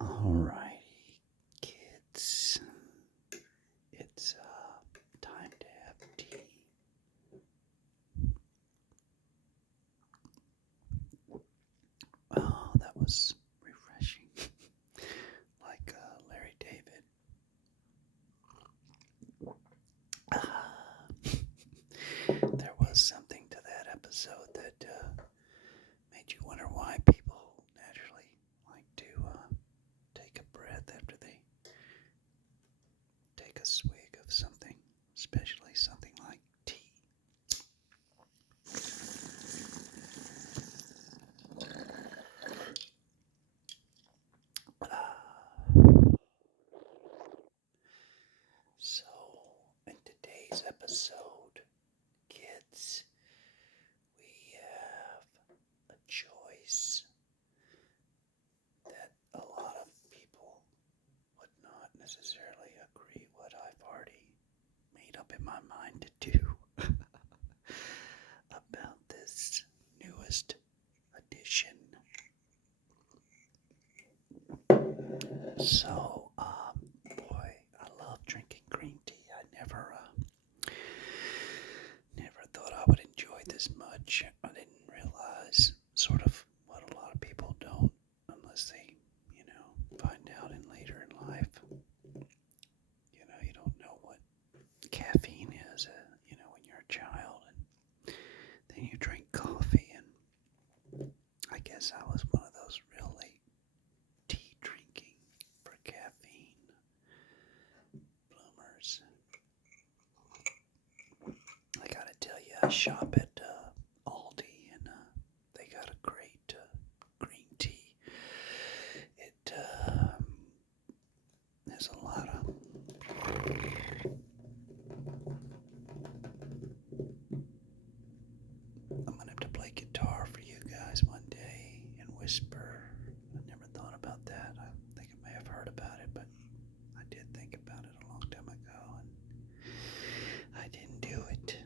Alrighty, kids. It's time to have tea. Oh, that was refreshing. Like Larry David. There was something to that episode that made you wonder why people naturally like to take a breath after they take a swig of something, especially something like tea. So, in today's episode, kids, we have a choice that a lot of people would not necessarily agree what I've already made up in my mind to do about this newest edition. So, boy, I love drinking green tea. I never thought I would enjoy this much. I didn't realize sort of what a lot of people don't unless they, find out in later in life. You don't know what caffeine is, when you're a child, and then you drink coffee, and I guess I was one of those real late tea drinking for caffeine bloomers. I gotta tell you, I shop at Aldi, and they got a great green tea. It has a lot of I'm gonna have to play guitar for you guys one day and whisper. I never thought about that. I think I may have heard about it, but I did think about it a long time ago, and I didn't do it.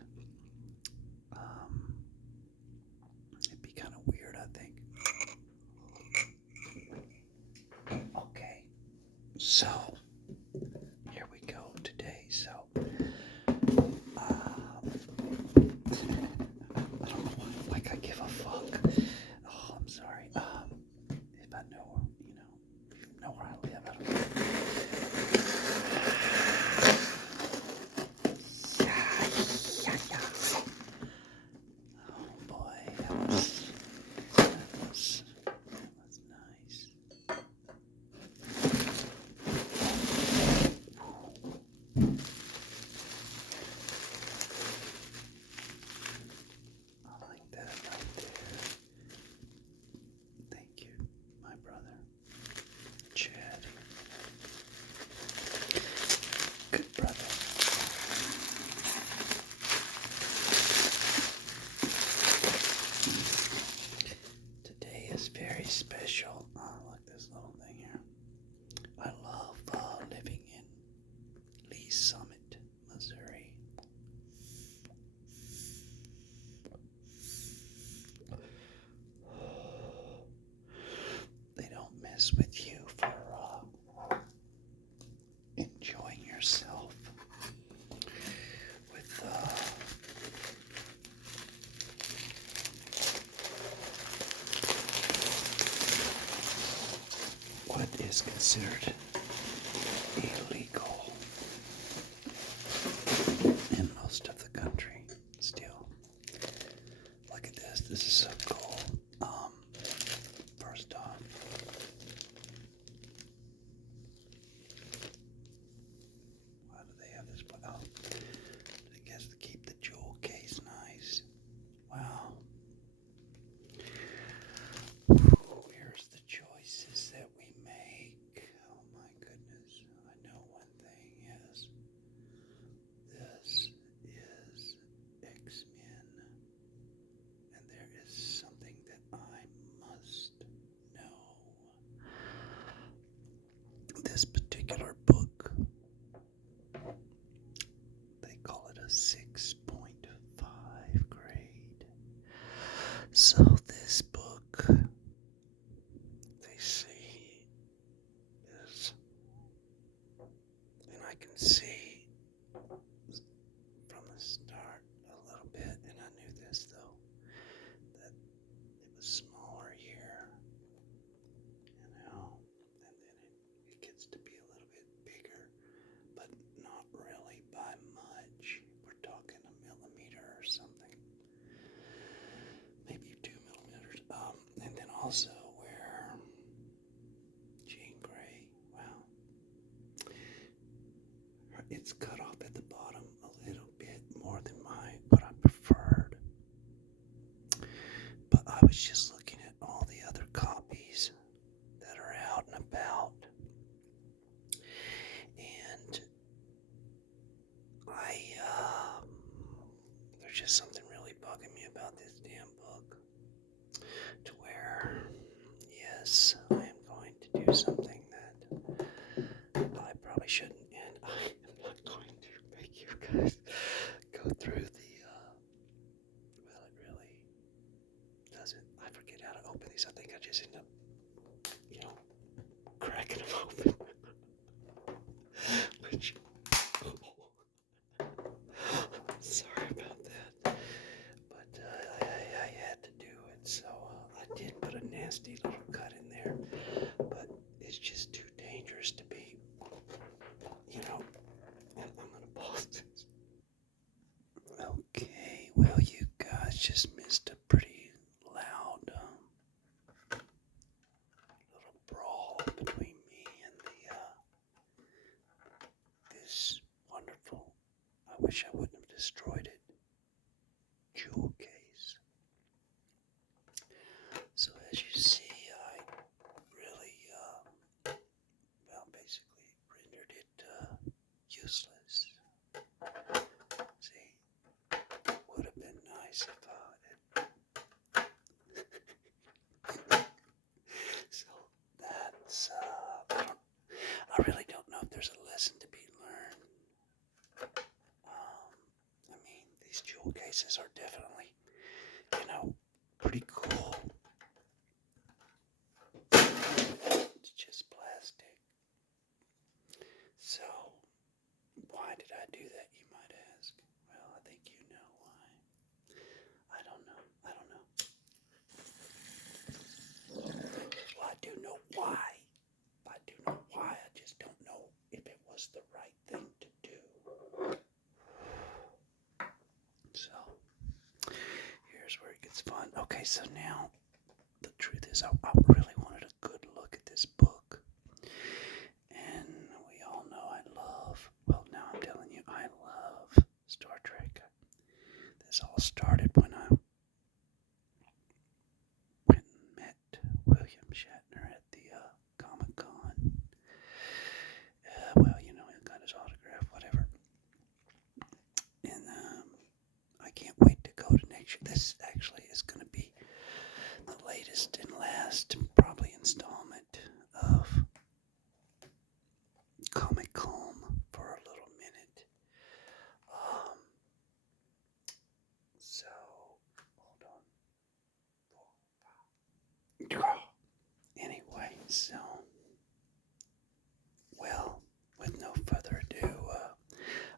It'd be kind of weird, I think. Okay, so here we go today. So, I don't know why, like I give a fuck. Oh, I'm sorry. If I know, if you know where I live, I don't know. Oh boy, that was nice. I like that right there. Thank you, my brother, Chad. Good brother. Today is very special. Oh, look, this little thing here. I love living in Lee Summit, Missouri. They don't mess with you for enjoying yourself with what is considered illegal in most of the country still. Look at this. This is so cool. First off, why do they have this? Oh, I guess to keep the jewel case nice. Wow. Here's the choices that we make. Oh my goodness. I know one thing. can see from the start a little bit, and I knew this though, that it was smaller here, and then it gets to be a little bit bigger, but not really by much. We're talking a millimeter or something, maybe 2 millimeters. And then also where Jean Grey, wow, it's cut off at the bottom a little bit more than what I preferred. But I was just looking at all the other copies that are out and about, and there's just something really bugging me about this damn book, to where, yes, I am going to do something that I probably shouldn't, and I am not going to make you guys go through well, it really doesn't. I forget how to open these. I think I just end up, cracking them open. Which, sorry about that. But I had to do it, so I did put a nasty little cut in there. But it's just too dangerous to be, and I'm gonna pause this. Okay, well, you guys just missed a pretty loud little brawl between me and this wonderful, I wish I wouldn't have destroyed it, jewel case. So as you see, I really, basically rendered it useless. See, would have been nice if so that's, I really don't know if there's a lesson to be learned. These jewel cases are definitely, pretty cool. It's just plastic. So, why did I do that, you might ask? Well, I think you know why. I don't know. Well, I do know why. I just don't know if it was the right thing to do. So, here's where it gets fun. Okay, so now, the truth is, I really wanted a good look at this book. And we all know now I'm telling you, I love Star Trek. This all started when I went and met William Shatner at the Comic-Con. He got his autograph, whatever. And I can't wait to go to next year. This actually is going to be the latest and last, probably, installment of Comic-Con for a little minute. So, hold on. Anyway, so, well, with no further ado,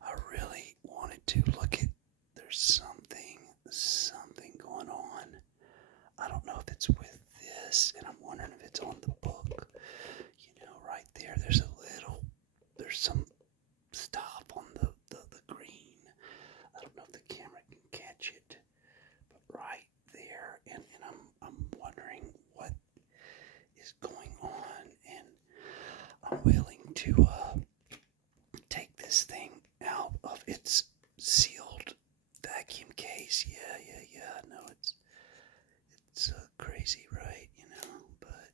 I really wanted to look at, there's something going on. I don't know if it's with this, and I'm wondering if it's on the book. Right there's some stuff on the green. I don't know if the camera can catch it, but right there, and I'm wondering what is going on, and I'm willing to take this thing out of its sealed vacuum case. Yeah. I know it's crazy, right? But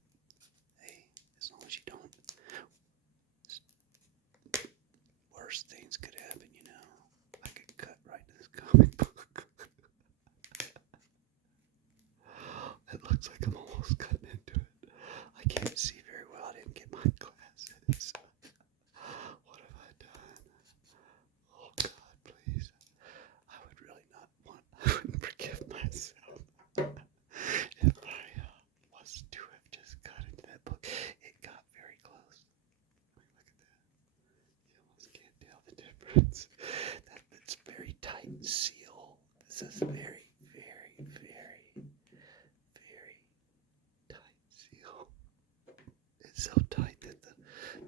hey, as long as you don't, worse things could happen. I could cut right to this comic book. It looks like I'm almost cutting into it. I can't see very well. I didn't get my glasses. It's very tight seal. This is very, very, very, very tight seal. It's so tight that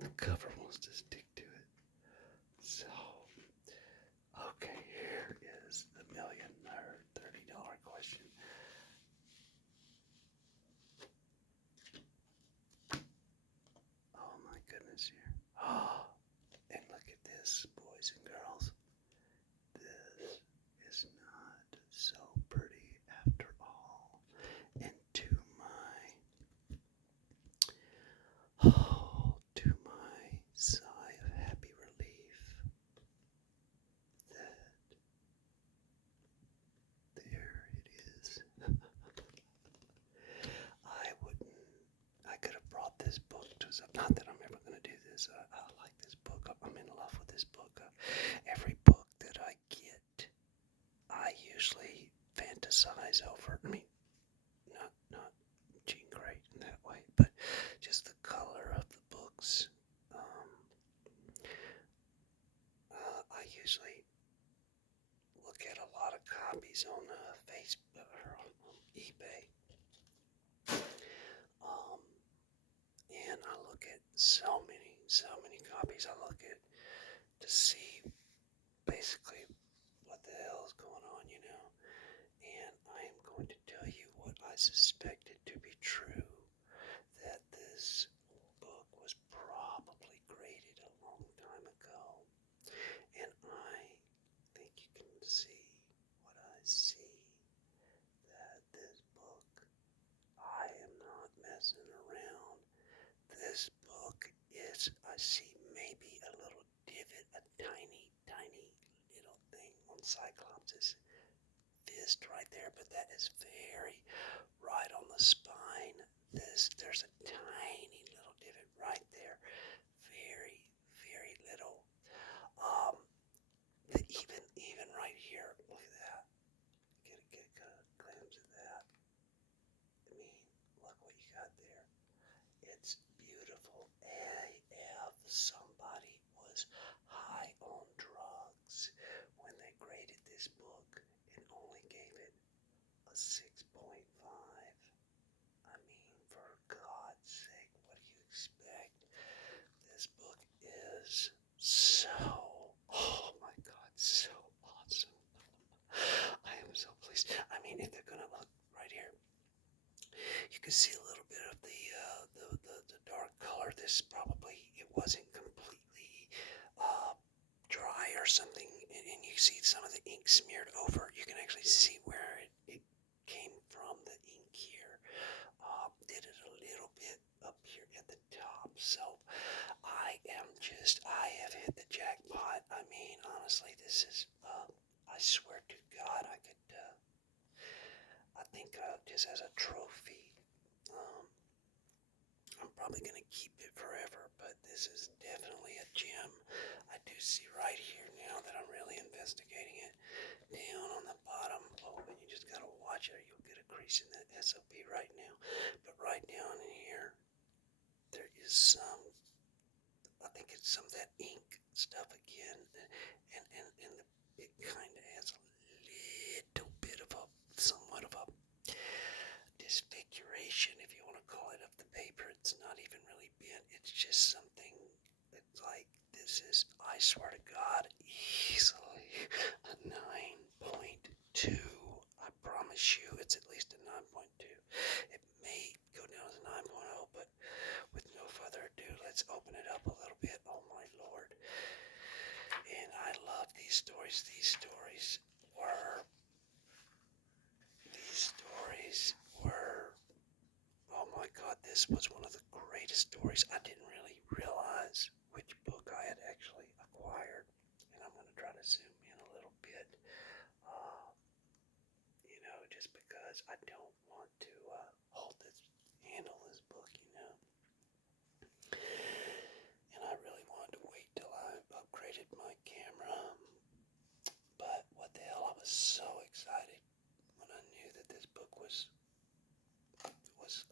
the cover wants to stick to it. So, okay, here is the million or $30 question. Oh my goodness, here. Oh, and look at this, boys and girls. This is not so pretty after all. And to my sigh of happy relief, that there it is. I could have brought this book to some, not that I'm ever going to do this. I like this book. I'm in love with this book. Every book that I get, I usually fantasize over. I mean, not Jean Grey in that way, but just the color of the books. Um, I usually look at a lot of copies on Facebook or on eBay, um, and I look at so many copies. I look at to see basically what the hell is going on, And I am going to tell you what I suspected to be true, that this book was probably graded a long time ago. And I think you can see what I see, that this book, I am not messing around. This book is, I see maybe a little divot, a tiny, tiny little thing on Cyclops' fist right there, but that is very right on the spine. There's a tiny little divot right there. Very, very little. Um, even right here, look at that. Get a glimpse of that. I mean, look what you got there. It's beautiful. AF, somebody was high on drugs when they graded this book and only gave it a 6.5. I mean, for God's sake, what do you expect? This book is so, oh my God, so awesome. I am so pleased. I mean, if they're gonna look right here, you can see a little bit of the dark color. This probably, it wasn't completely dry or something, and you see some of the ink smeared over. You can actually see where it came from, the ink here. Did it a little bit up here at the top. So I have hit the jackpot. I mean, honestly, this is, I swear to God, I think just as a trophy, um, I'm probably going to keep it forever, but this is definitely a gem. I do see right here now that I'm really investigating it. Down on the bottom, oh, and you just got to watch it or you'll get a crease in that SOP right now. But right down in here, there is some, I think it's some of that ink stuff again, it kind of has a little bit of a, somewhat of a disfiguration, if you want to call it, of the paper. It's not even really bent. It's just something. It's like, this is, I swear to God, easily a 9.2. I promise you, it's at least a 9.2. It may go down as a 9.0, but with no further ado, let's open it up a little bit. Oh my Lord. And I love these stories. These stories were, oh my God, this was one of the greatest stories. I didn't really realize which book I had actually acquired. And I'm going to try to zoom in a little bit, just because I don't want to handle this book, And I really wanted to wait till I upgraded my camera. But what the hell, I was so excited when I knew that this book was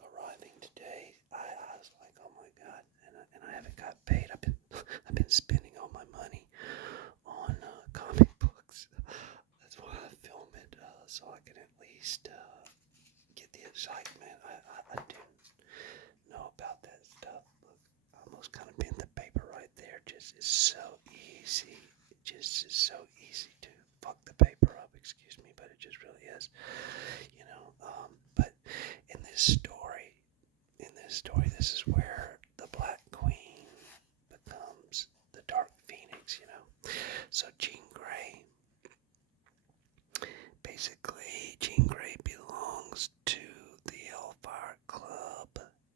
arriving today. I was like, oh my God, and I haven't got paid. I've been I've been spending all my money on excitement. I didn't know about that stuff. Look, I almost kind of bent the paper right there. Just is so easy. It just is so easy to fuck the paper up. Excuse me, but it just really is. You know. But in this story, this is where the Black Queen becomes the Dark Phoenix. You know. So Jean Grey. Basically, Jean Grey belongs to the Hellfire Club.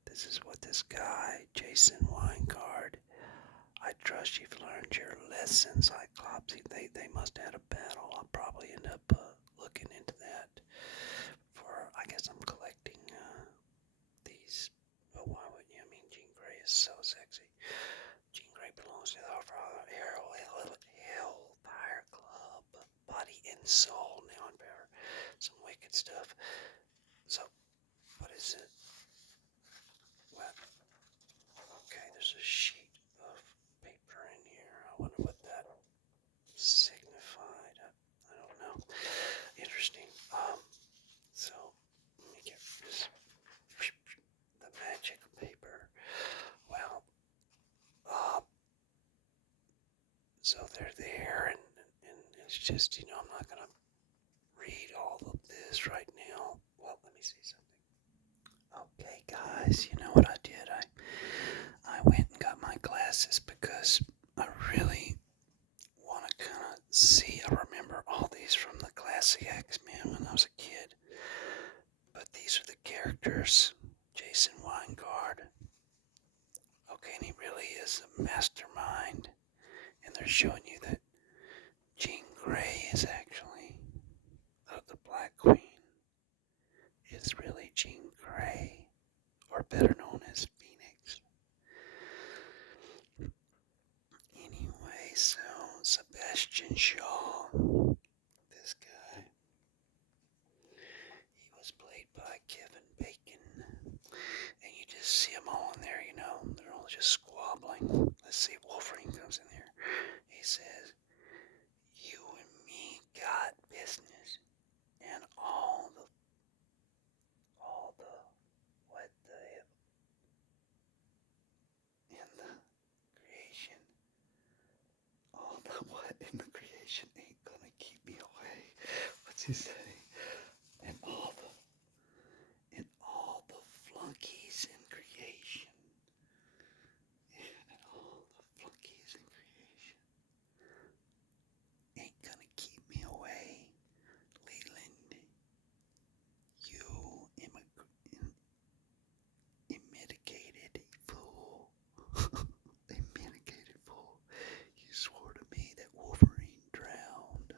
This is what this guy, Jason Weingard, I trust you've learned your lesson, Cyclops. They must have had a battle. I'll probably end up looking into that. I guess I'm collecting these. Well, why wouldn't you? I mean, Jean Grey is so sexy. Jean Grey belongs to the Hellfire Club. Body and soul. Now I'm better. Some wicked stuff. So, what is it? Well, okay, there's a sheet of paper in here. I wonder what that signified. I don't know. Interesting. So let me get this. The magic paper. Well, so they're there, and it's just, I'm not gonna read all of this right now. Well, let me see something. Okay, guys, you know what I did? I went and got my glasses because I really want to kind of see. I remember all these from the classic X-Men when I was a kid. But these are the characters. Jason Weingard. Okay, and he really is a mastermind. And they're showing you that Jean Grey is actually the Black Queen. Is really Jean Grey, or better known as Phoenix. Anyway, so Sebastian Shaw, this guy, he was played by Kevin Bacon, and you just see them all in there, they're all just squabbling. Let's see, Wolverine comes in there. He says, "You and me got business, and what the hell, in the creation, all the what in the creation ain't gonna keep me away." What's he say? And all the flunkies in creation. Yeah, and all the flunkies in creation ain't gonna keep me away. Leland, you unmitigated fool. Unmitigated fool. You swore to me that Wolverine drowned.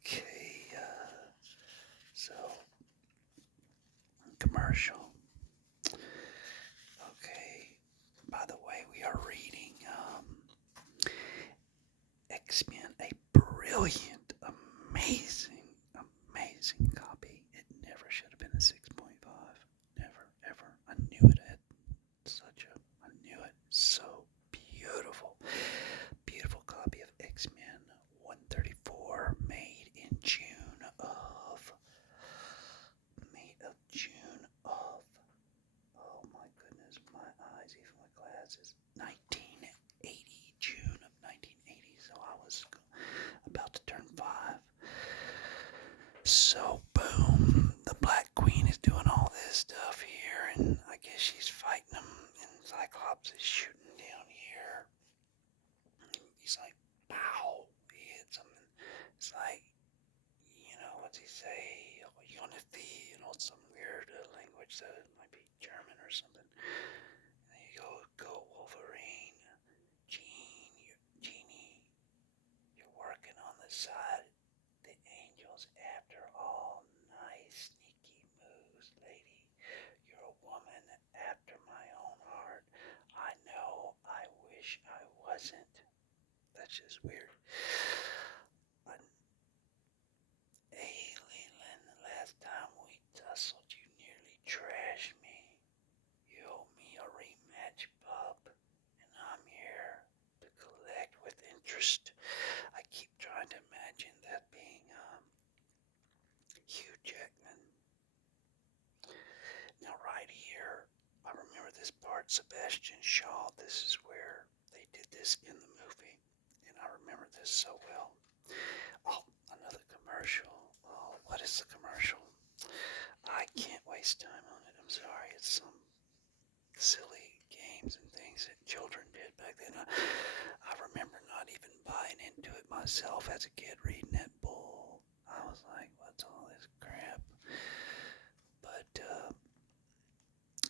Okay, so commercial. Okay, by the way, we are reading X-Men, a brilliant, amazing, amazing copy. It never should have been a 6.5. Never, ever. I knew it had I knew it. So beautiful. Beautiful copy of X-Men 134, made June of, oh my goodness, my eyes, even my glasses, 1980, June of 1980, so I was about to turn 5. So, boom, the Black Queen is doing all this stuff here, and I guess she's fighting them, and Cyclops is shooting down here. He's like, pow, he hits him, and it's like, what's he say? Unity, some weird language that it might be German or something. And then you go Wolverine, Jeannie, you're working on the side. The angels, after all, nice sneaky moves, lady. You're a woman after my own heart. I know. I wish I wasn't. That's just weird. Hey, Leland, the last time we tussled, you nearly trashed me. You owe me a rematch, bub, and I'm here to collect with interest. I keep trying to imagine that being Hugh Jackman. part, Sebastian Shaw. This is where they did this in the movie, and I remember this so well. Oh, another commercial. Oh, what is the commercial? I can't waste time on it. I'm sorry. It's some silly games and things that children did back then. I remember not even buying into it myself as a kid reading that bull. I was like, what's all this crap? But,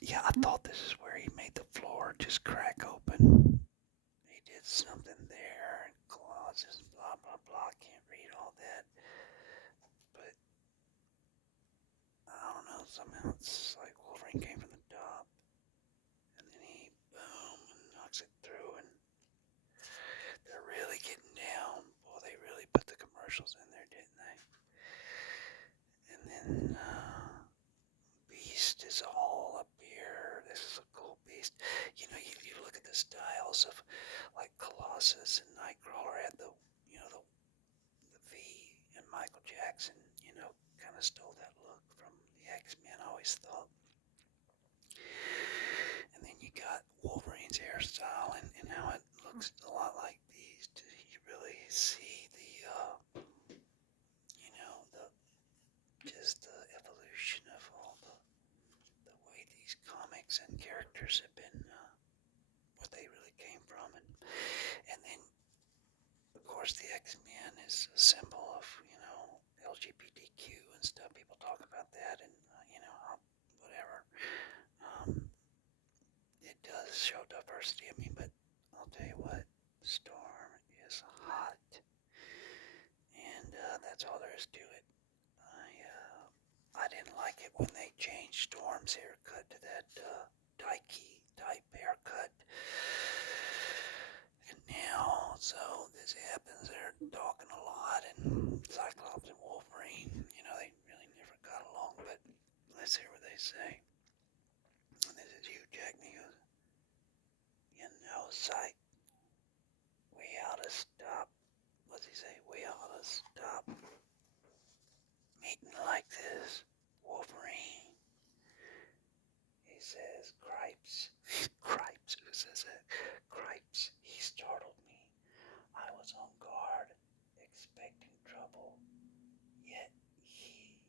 yeah, I thought this is where he made the floor just crack open. He did something there, and clauses, blah, blah, blah. Can't read all that. But, I don't know, somehow it's like Wolverine came from the top. And then he, boom, and knocks it through, and they're really getting down. Boy, they really put the commercials in there, didn't they? And then Beast is all up here. This is a cool Beast. You know, you look at the styles of like Colossus and Nightcrawler had the, you know, the V, and Michael Jackson, you know, kind of stole that look from the X-Men, I always thought. And then you got Wolverine's hairstyle and how it looks a lot like Beast. You really see the, you know, just the evolution of all the way these comics and characters have been, what they really came from. And then, of course, the X-Men is a symbol of, you know, LGBTQ and stuff. People talk about that and, you know, whatever. It does show diversity. I mean, but I'll tell you what, Storm is hot. And that's all there is to it. I didn't like it when they changed Storm's haircut to that Daiki type haircut. And now, so this happens, they're talking a lot, and Cyclops and Wolverine, you know, they really never got along, but let's hear what they say. And this is Hugh Jackman, he goes, you know, Cyc, we ought to stop, what's he say, we ought to stop meeting like this, Wolverine. He says, Cripes, Cripes, who says that? Cripes, he startled me. I was on guard, expecting trouble, yet he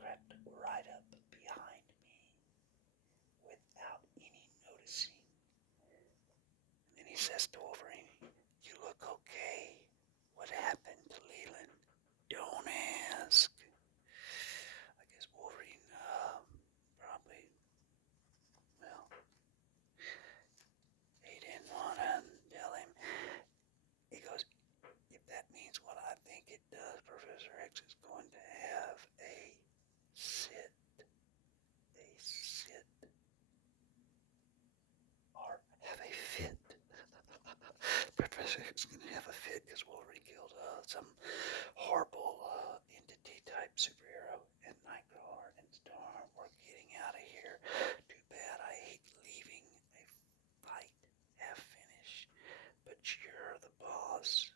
crept right up behind me without any noticing. And then he says to Wolverine, you look okay. What happened to Leland? Don't ask. I guess Wolverine probably, well, he didn't want to tell him. He goes, if that means what I think it does, Professor X is going to have a sit, or have a fit. Professor X is going to have a fit because Wolverine killed some horrible entity type superhero, and Nightcrawler and Storm were getting out of here. Too bad, I hate leaving a fight half finished, but you're the boss.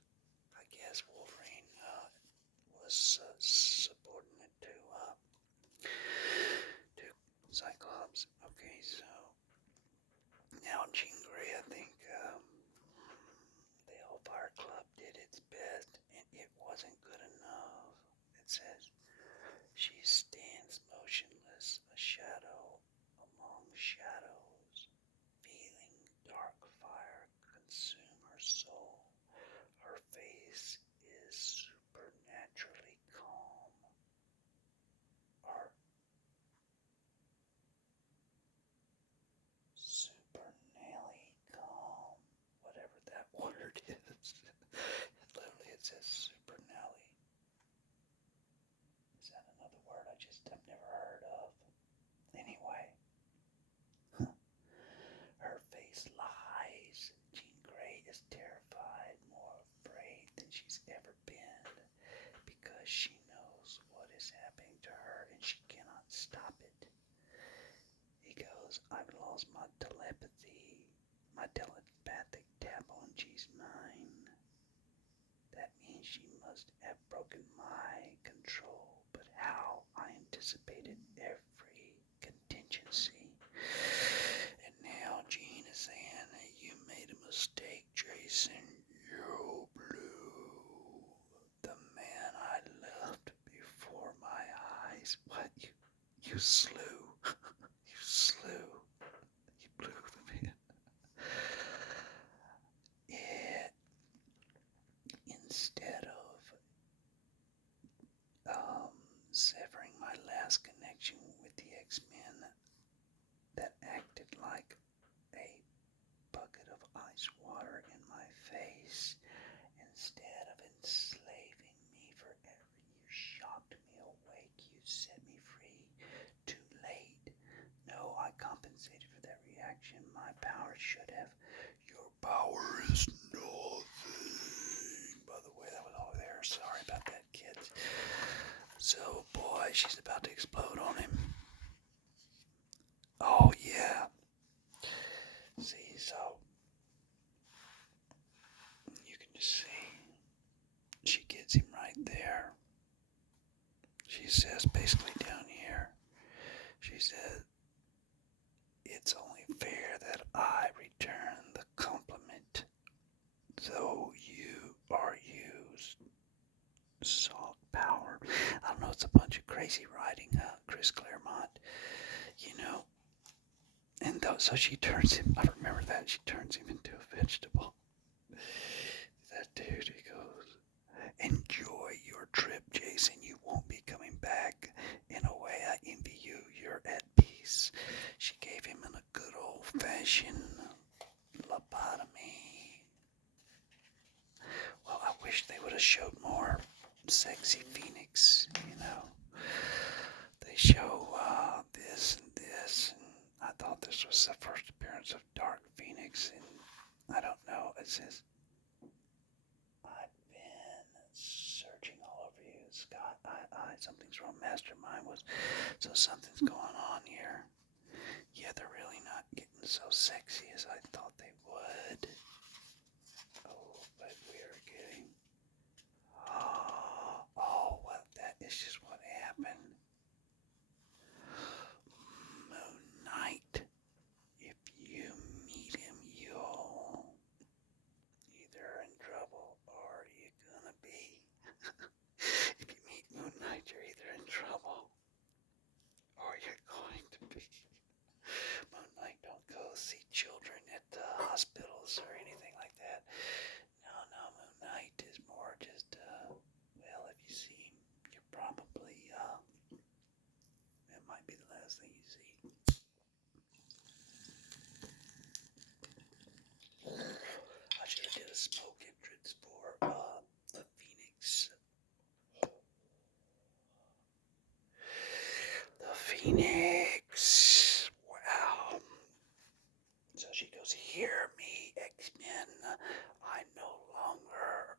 I guess Wolverine was subordinate to Cyclops. Okay, so now Jean Grey, I think the Hellfire Club did its best, and it wasn't good enough. It says, she stands motionless, a shadow among shadows, feeling dark fire consume her soul. Her face is supernaturally calm. Or supernally calm. Whatever that word is. Literally it says supernally. Is that another word I've never heard of? Anyway. Her face lies. Jean Grey is terrified, more afraid than she's ever been, because she knows what is happening to her and she cannot stop it. He goes, I've lost my telepathy, my telepathic tap on G's mind. That means she must have broken my control, but how? I anticipated every contingency. And now slew. You slew. You blew them in. It, instead of severing my last connection with the X-Men that acted like a bucket of ice water in my face, instead of enslaving me forever, you shocked me awake. You set me free. Too late. No, I compensated for that reaction. My power should have. Your power is nothing. By the way, that was all there. Sorry about that, kids. So, boy, she's about to explode on him. Oh, yeah. See, so you can just see she gets him right there. She says basically down here, she said, it's only fair that I return the compliment, though you are used. Salt power. I don't know, it's a bunch of crazy writing, Chris Claremont, you know. And so she turns him, I remember that, she turns him into a vegetable. That dude, he goes, enjoy your trip, Jason. You won't be coming back. In a way, I envy you. You're at peace. She gave him a good old-fashioned lobotomy. Well, I wish they would have showed more sexy Phoenix, you know. They show this and this, and I thought this was the first appearance of Dark Phoenix, and I don't know. It says, I've been searching all over you, Scott. Something's wrong. Mastermind was, so something's going on here. Yeah, they're really not getting so sexy as I thought they would. Oh, but we are getting. Oh, well, that is just what happened. Moon Knight. If you meet him, you'll either in trouble or you're gonna be. If you meet Moon Knight, you're either in trouble or you're going to be. Moon Knight don't go see children at hospitals or anything like that. No, Moon Knight is more just, well, if you see him, you're probably, it might be the last thing you see. I should have did a smoke entrance for, the Phoenix. The Phoenix. Wow. So she goes, hear me, X-Men. I no longer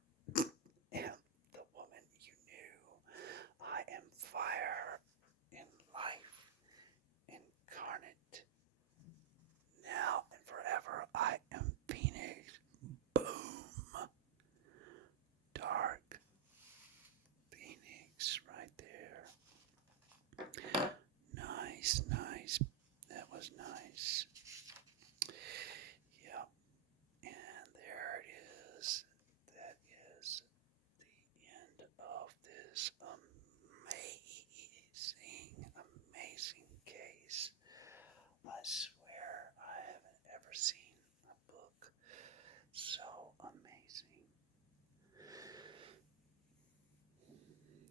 am the woman you knew. I am fire and life incarnate. Now and forever, I am Phoenix. Boom. Dark Phoenix right there. Nice. That was nice. Yep. And there it is. That is the end of this amazing case. I swear I haven't ever seen a book so amazing.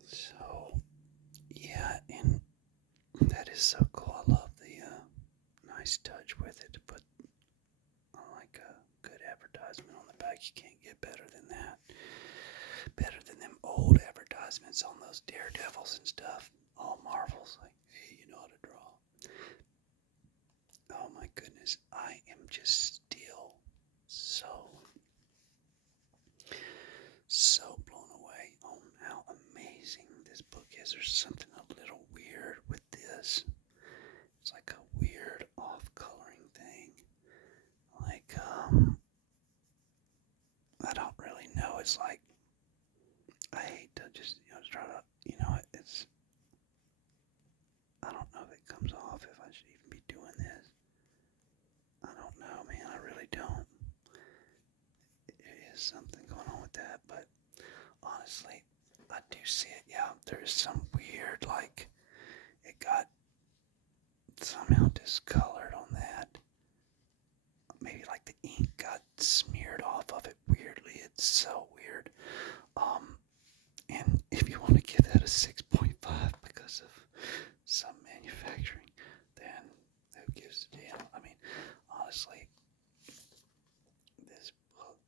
So, yeah, and that is so cool. I love the nice touch with it to put like a good advertisement on the back. You can't get better than that. Better than them old advertisements on those Daredevils and stuff. All Marvels, like, hey, you know how to draw. Oh my goodness, I am just still so blown away on how amazing this book is. There's something a little weird with this. It's like a weird off-coloring thing. Like, I don't really know. It's like, I hate to just, try to, it's, I don't know if it comes off, if I should even be doing this. I don't know, man. I really don't. There is something going on with that, but honestly, I do see it. Yeah, there is some weird, like, it got somehow discolored on that. Maybe like the ink got smeared off of it weirdly. It's so weird. Um, and if you want to give that a 6.5 because of some manufacturing, then who gives a damn? I mean, honestly, this book,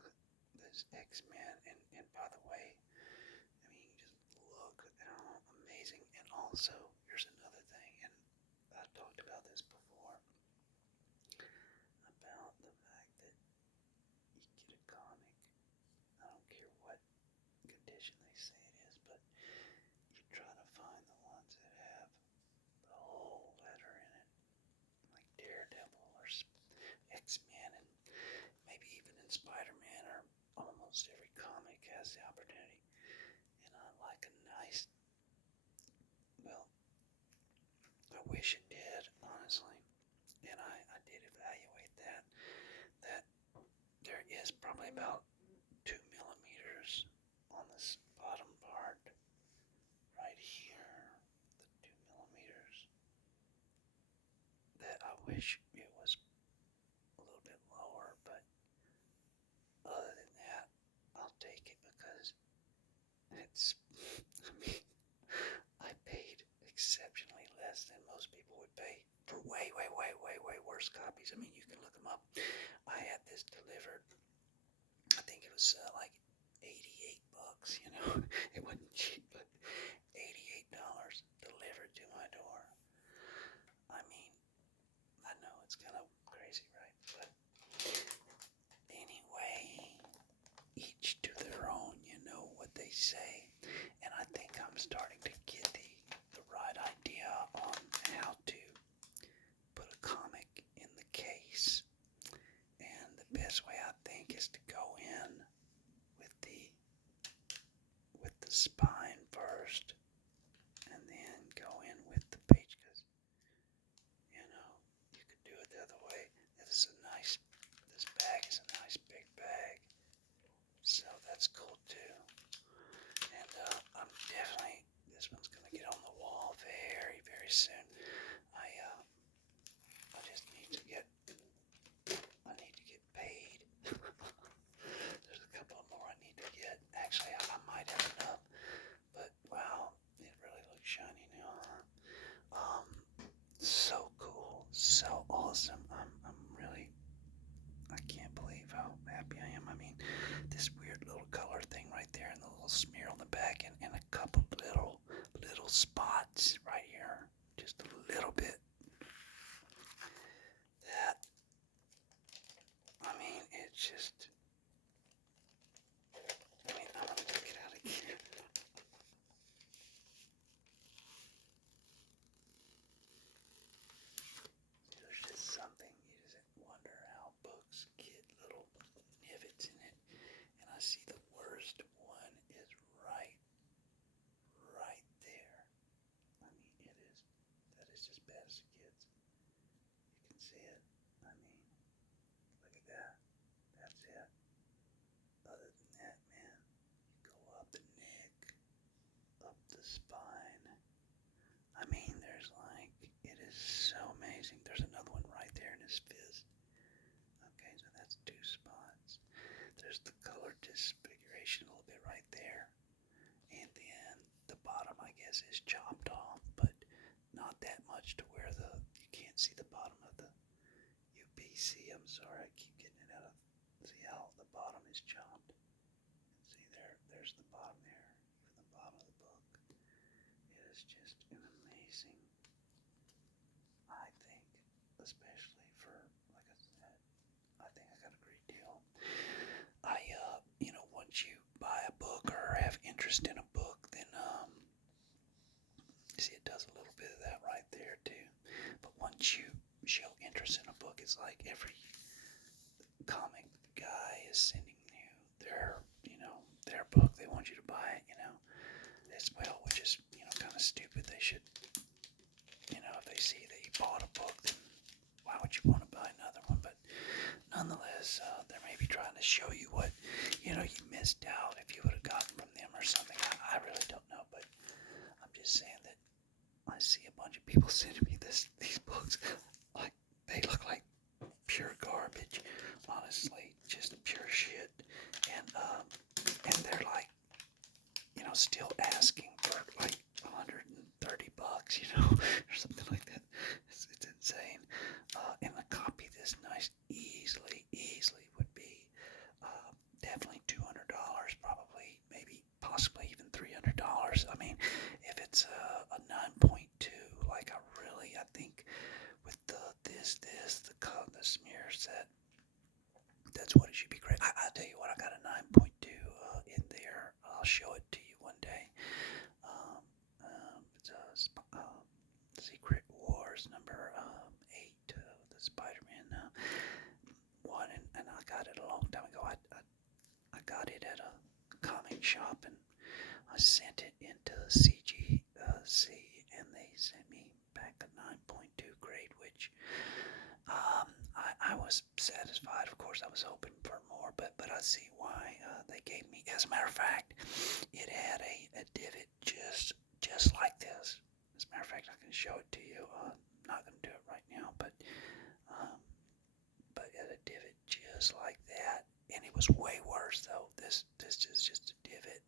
this X-Men, and by the way, I mean, just look at how amazing. And also, here's another thing, and I've talked about this before, about the fact that you get a comic, I don't care what condition they say it is, but you try to find the ones that have the whole letter in it, like Daredevil or X-Men, and maybe even in Spider-Man, or almost every comic has the opportunity. And I like a nice, well, I wish it did, honestly. And I did evaluate that there is probably about 2 millimeters on this bottom part right here, the 2 millimeters, that I wish it was a little bit lower, but other than that, I'll take it because it's, I mean, I paid exceptionally less than most people would pay for way, way, way, way, way worse copies. I mean, you can look them up. I had this delivered, I think it was like $88, you know. It wasn't cheap, but $88 delivered to my door. I mean, I know it's kind of crazy, right? But anyway, each to their own, you know what they say. And I think I'm starting to get the right idea on how to put a comic in the case. And the best way I think is to go in with the spine first, and then go in with the page, because you know you could do it the other way. This bag is a nice big bag, so that's cool too. And this one's gonna get on the wall very, very soon. I just need to get paid. There's a couple more I need to get. Actually, I might have enough, but wow, it really looks shiny now, huh? So cool, so awesome. I'm really, I can't believe how happy I am. I mean, this weird little color thing right there, and the little smear on the back, and a couple little spots right here, just a little bit. That, I mean, it's just, I mean, I'm gonna take it out again. There's just something, you just wonder how books get little nivets in it. And I see the worst one is right there. I mean, that is just bad as kids. You can see it. I mean, look at that. That's it. Other than that, man, you go up the neck, up the spine. I mean, it is so amazing. There's another one right there in his fist. Okay, so that's 2 spots. There's the color disfiguration a little bit right there. And then the bottom, I guess, is chopped off, but not that much to where you can't see the bottom of the UPC. I'm sorry, I keep getting it out of. See how the bottom is chopped? See there's the bottom there, even the bottom of the book. It is just an amazing, I think, especially for, like I said, I think I got a great deal. Once you buy a book or have interest in a book, then, see, it does a little bit of that right there too. But once you show interest in a book, it's like every comic guy is sending you their book. They want you to buy it, as well, which is, kind of stupid. They should, if they see that you bought a book, then why would you want to buy another one? But nonetheless, they're maybe trying to show you what, you missed out if you would have gotten from them or something. I really don't know, but I'm just saying that I see a bunch of people sending me these books. Like, they look like pure garbage, honestly, just pure shit. And they're like, still asking for like $130, or something like that. It's insane. And a copy this nice easily would be definitely $200, probably, maybe, possibly even $300. I mean, if it's a 9.2, like I think with the smear set, that's what it should be great. I'll tell you what, I got a 9.2 in there. I'll show it to you one day. It's a Secret Wars number 8, the Spider-Man one, and I got it a long time ago. I got it at a comic shop, and I sent it into CGC, and they sent me back a 9.2 grade, which I was satisfied. Of course, I was hoping for more, but I see why they gave me. As a matter of fact, it had a divot just like this. As a matter of fact, I can show it to you. I'm not going to do it right now, but it had a divot just like that, and it was way worse though. This is just a divot.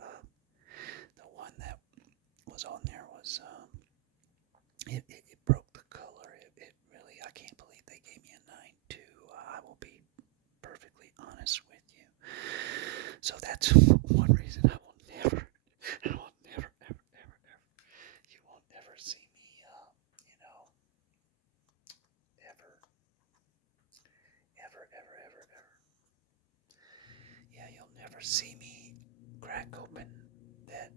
The one that was on there was it broke the color. It really, I can't believe they gave me a 9.2. I will be perfectly honest with you. So that's one reason I will never, ever, you won't ever see me, ever. Yeah, you'll never see me crack open that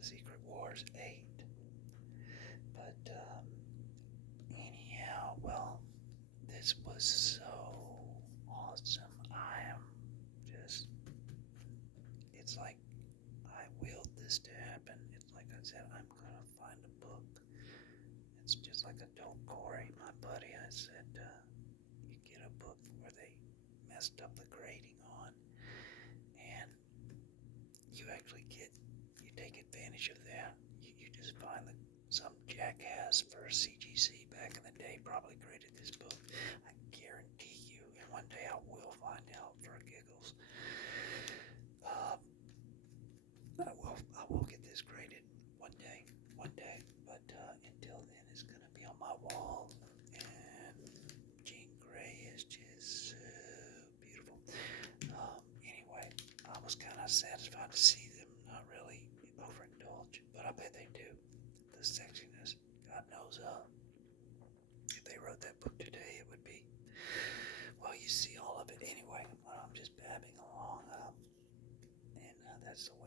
Secret Wars 8. But, anyhow, well, this was so awesome. I am just, it's like I willed this to happen. It's like I said, I'm going to find a book. It's just like I told Corey, my buddy, I said, you get a book where they messed up the grading on, and you actually you take advantage of that. You just find that some jackass for CGC back in the day probably graded this book. I guarantee you, and one day I will find out for giggles. I will get this graded one day, but until then, it's gonna be on my wall, and Jean Grey is just so beautiful. Anyway, I was kind of satisfied to see them not really overindulge, but I bet they do. The sexiness, God knows, if they wrote that book today, it would be, well, you see all of it anyway. I'm just babbing along, and that's the way